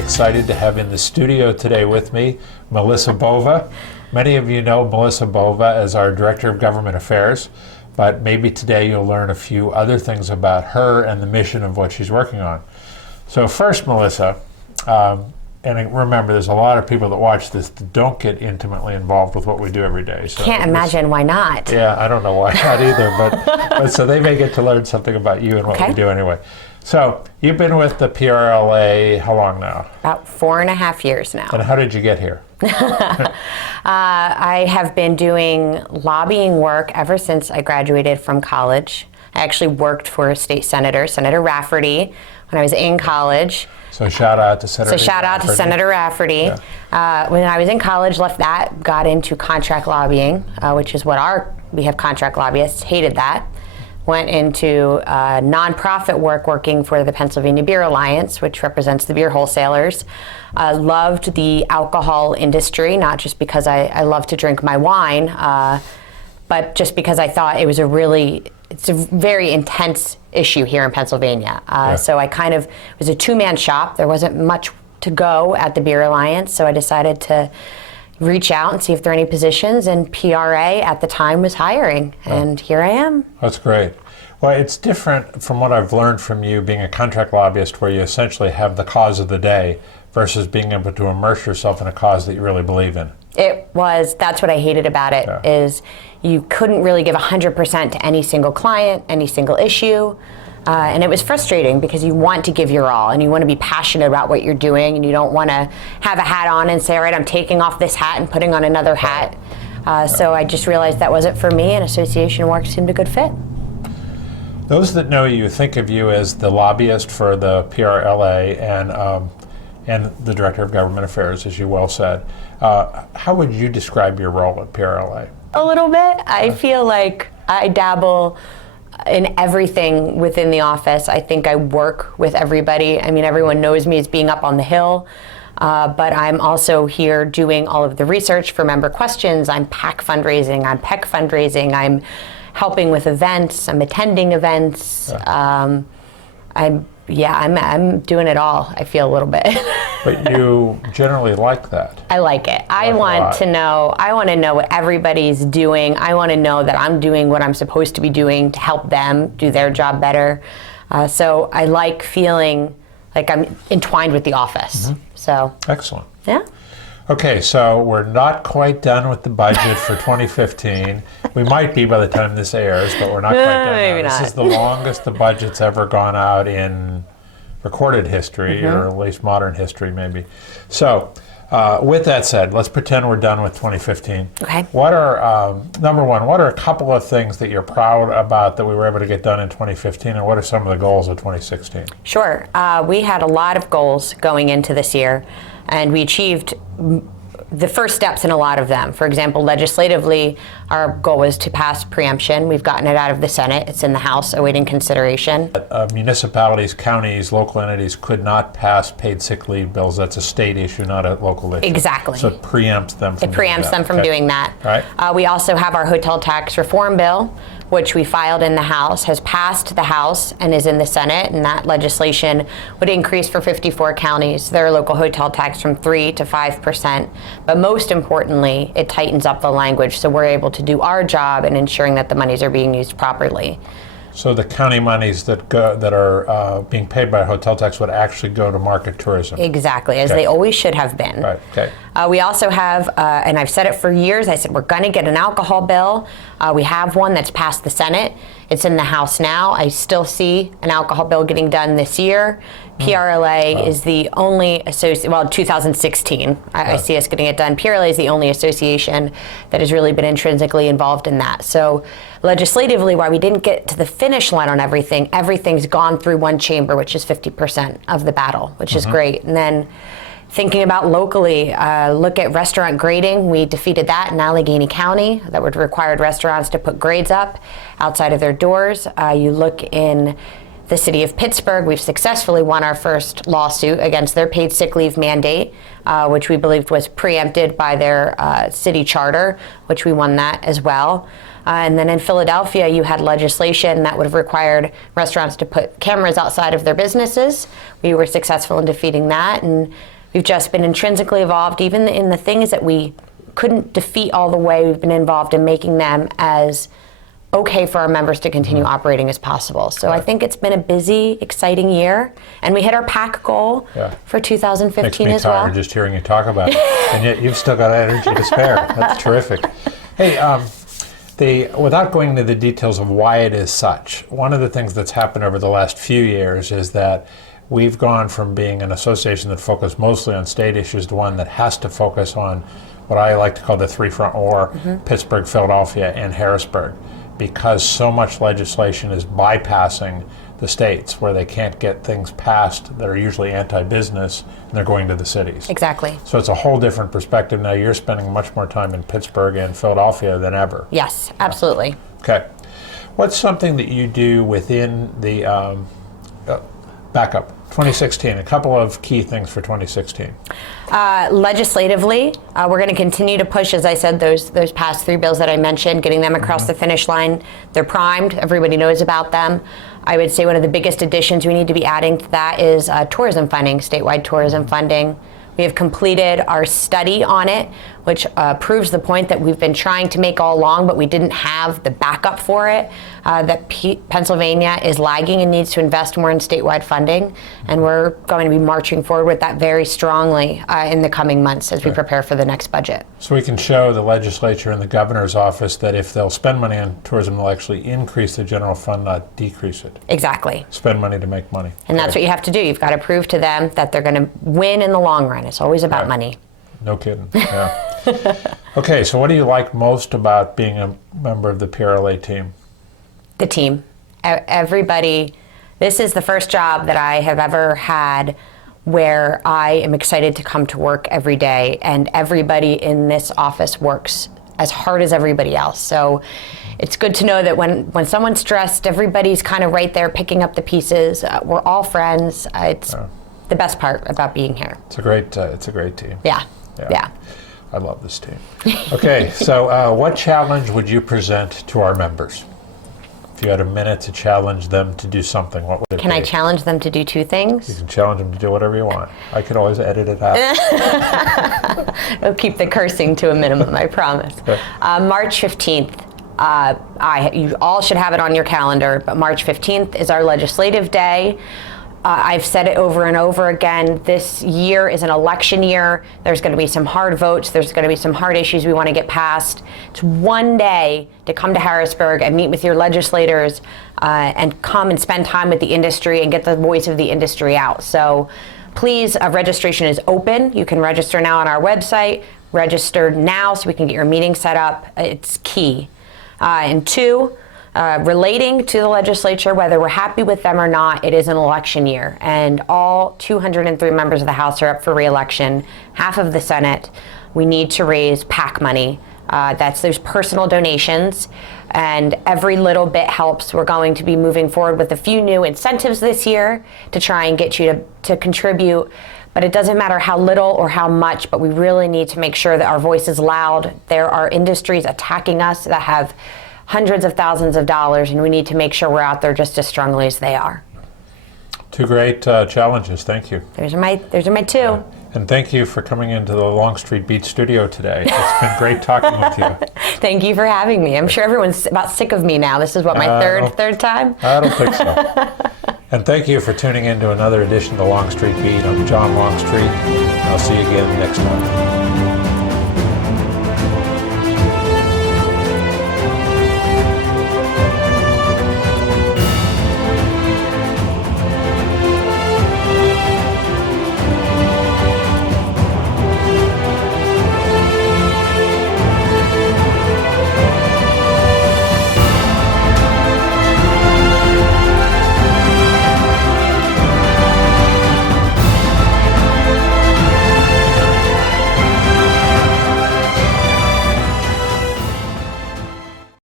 excited to have in the studio today with me Melissa Bova. Many of you know Melissa Bova as our Director of Government Affairs, but maybe today you'll learn a few other things about her and the mission of what she's working on. So first, Melissa, and remember, there's a lot of people that watch this that don't get intimately involved with what we do every day. So can't imagine why not. Yeah, I don't know why not either, but so they may get to learn something about you and what we do anyway. So you've been with the PRLA how long now? About 4.5 years now. And how did you get here? I have been doing lobbying work ever since I graduated from college. I actually worked for a state senator, Senator Rafferty, when I was in college. So shout out to Senator Rafferty. So shout out to Senator Rafferty. Yeah. When I was in college, left that, got into contract lobbying, which is what we have contract lobbyists, hated that. Went into nonprofit work working for the Pennsylvania Beer Alliance, which represents the beer wholesalers. Loved the alcohol industry, not just because I love to drink my wine, but just because I thought it's a very intense issue here in Pennsylvania. So I kind of was a two-man shop. There wasn't much to go at the Beer Alliance, so I decided to reach out and see if there are any positions, and PRA at the time was hiring, and here I am. That's great. Well, it's different from what I've learned from you being a contract lobbyist, where you essentially have the cause of the day versus being able to immerse yourself in a cause that you really believe in. That's what I hated about it, is you couldn't really give 100% to any single client, any single issue. And it was frustrating because you want to give your all and you want to be passionate about what you're doing, and you don't want to have a hat on and say, all right, I'm taking off this hat and putting on another hat. So I just realized that wasn't for me, and association work seemed a good fit. Those that know you think of you as the lobbyist for the PRLA and the Director of Government Affairs, as you well said. How would you describe your role at PRLA? A little bit. I feel like I dabble in everything within the office. I think I work with everybody. I mean, everyone knows me as being up on the Hill, but I'm also here doing all of the research for member questions. I'm PAC fundraising, I'm PEC fundraising, I'm helping with events, I'm attending events. I'm doing it all, I feel, a little bit. But you generally like that. I like it. I want to know what everybody's doing. I want to know that I'm doing what I'm supposed to be doing to help them do their job better. So I like feeling like I'm entwined with the office. Mm-hmm. So excellent. Yeah. Okay, so we're not quite done with the budget for 2015. We might be by the time this airs, but we're not quite done. Maybe not. This is the longest the budget's ever gone out in recorded history, or at least modern history, maybe. So, with that said, let's pretend we're done with 2015. Okay. What are, number one, what are a couple of things that you're proud about that we were able to get done in 2015, and what are some of the goals of 2016? Sure. We had a lot of goals going into this year, and we achieved the first steps in a lot of them. For example, legislatively, our goal was to pass preemption. We've gotten it out of the Senate. It's in the House awaiting consideration. Municipalities, counties, local entities could not pass paid sick leave bills. That's a state issue, not a local issue. Exactly. So it preempts them from doing that. Right. We also have our hotel tax reform bill, which we filed in the House, has passed the House and is in the Senate, and that legislation would increase for 54 counties their local hotel tax from 3% to 5%. But most importantly, it tightens up the language so we're able to do our job in ensuring that the monies are being used properly. So the county monies that are being paid by hotel tax would actually go to market tourism. Exactly, as they always should have been. Right. Okay. We also have, and I've said it for years, I said we're going to get an alcohol bill. We have one that's passed the Senate. It's in the House now. I still see an alcohol bill getting done this year. PRLA is the only 2016, I see us getting it done. PRLA is the only association that has really been intrinsically involved in that. So legislatively, while we didn't get to the finish line on everything's gone through one chamber, which is 50% of the battle, which is great. And then thinking about locally, look at restaurant grading. We defeated that in Allegheny County. That would require restaurants to put grades up outside of their doors. You look in The city of Pittsburgh, we've successfully won our first lawsuit against their paid sick leave mandate, which we believed was preempted by their city charter, which we won that as well. And then in Philadelphia, you had legislation that would have required restaurants to put cameras outside of their businesses. We were successful in defeating that, and we've just been intrinsically involved, even in the things that we couldn't defeat all the way. We've been involved in making them as okay for our members to continue operating as possible. So I think it's been a busy, exciting year, and we hit our PAC goal for 2015 Makes me as well. tired just hearing you talk about it, and yet you've still got energy to spare. That's terrific. Hey, without going into the details of why it is such, one of the things that's happened over the last few years is that we've gone from being an association that focused mostly on state issues to one that has to focus on what I like to call the three-front war, Pittsburgh, Philadelphia, and Harrisburg, because so much legislation is bypassing the states where they can't get things passed that are usually anti-business, and they're going to the cities. Exactly. So it's a whole different perspective now. You're spending much more time in Pittsburgh and Philadelphia than ever. Yes, absolutely. Okay. What's something that you do within the backup 2016? A couple of key things for 2016. Legislatively, we're going to continue to push, as I said, those past three bills that I mentioned, getting them across the finish line. They're primed. Everybody knows about them. I would say one of the biggest additions we need to be adding to that is tourism funding, statewide tourism funding. We have completed our study on it, which proves the point that we've been trying to make all along, but we didn't have the backup for it, that Pennsylvania is lagging and needs to invest more in statewide funding, and we're going to be marching forward with that very strongly in the coming months as we prepare for the next budget. So we can show the legislature and the governor's office that if they'll spend money on tourism, they'll actually increase the general fund, not decrease it. Exactly. Spend money to make money. And that's what you have to do. You've got to prove to them that they're going to win in the long run. It's always about money. No kidding. Yeah. Okay, so what do you like most about being a member of the PRLA team? The team. Everybody. This is the first job that I have ever had where I am excited to come to work every day, and everybody in this office works as hard as everybody else. So it's good to know that when someone's stressed, everybody's kind of right there picking up the pieces. We're all friends. It's the best part about being here. It's a great team. Yeah. I love this team. Okay, so what challenge would you present to our members? If you had a minute to challenge them to do something, what would it be? Can I challenge them to do two things? You can challenge them to do whatever you want. I could always edit it out. I'll keep the cursing to a minimum, I promise. March 15th. You all should have it on your calendar, but March 15th is our legislative day. I've said it over and over again, this year is an election year. There's going to be some hard votes. There's going to be some hard issues we want to get passed. It's one day to come to Harrisburg and meet with your legislators and come and spend time with the industry and get the voice of the industry out. So please, registration is open. You can register now on our website. Register now so we can get your meeting set up. It's key. And two, relating to the legislature, whether we're happy with them or not, it is an election year, and all 203 members of the House are up for re-election, half of the Senate. We need to raise PAC money. That's those personal donations, and every little bit helps. We're going to be moving forward with a few new incentives this year to try and get you to contribute, but it doesn't matter how little or how much, but we really need to make sure that our voice is loud. There are industries attacking us that have hundreds of thousands of dollars, and we need to make sure we're out there just as strongly as they are. Two great challenges. Thank you. Those are my two. And thank you for coming into the Longstreet Beat studio today. It's been great talking with you. Thank you for having me. I'm sure everyone's about sick of me now. This is what, my third time? I don't think so. And thank you for tuning in to another edition of the Longstreet Beat. I'm John Longstreet. I'll see you again next time.